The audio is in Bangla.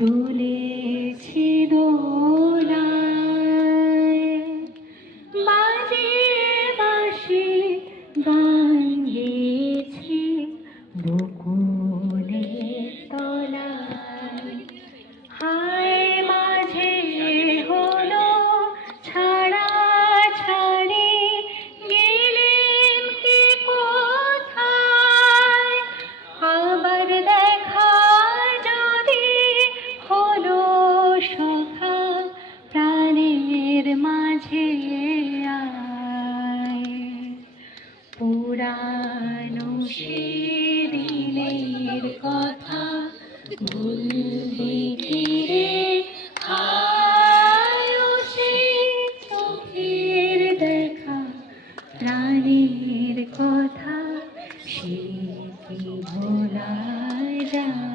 দুলেছে দোলায়, বাজিয়ে বাঁশি গান গেয়েছি বকুলের তলায়। হায় মাঝে হলো ছাড়া ছাড়ি, গেলেন কে কোথায়? আবার দেখা যদি হলো সখা, প্রাণের মাঝে আয়। পুরানো সে দিনের কথা ভুলবি কি রে? আয় সে চোখের দেখা, প্রাণের কথা সে কি ভোলা যায়?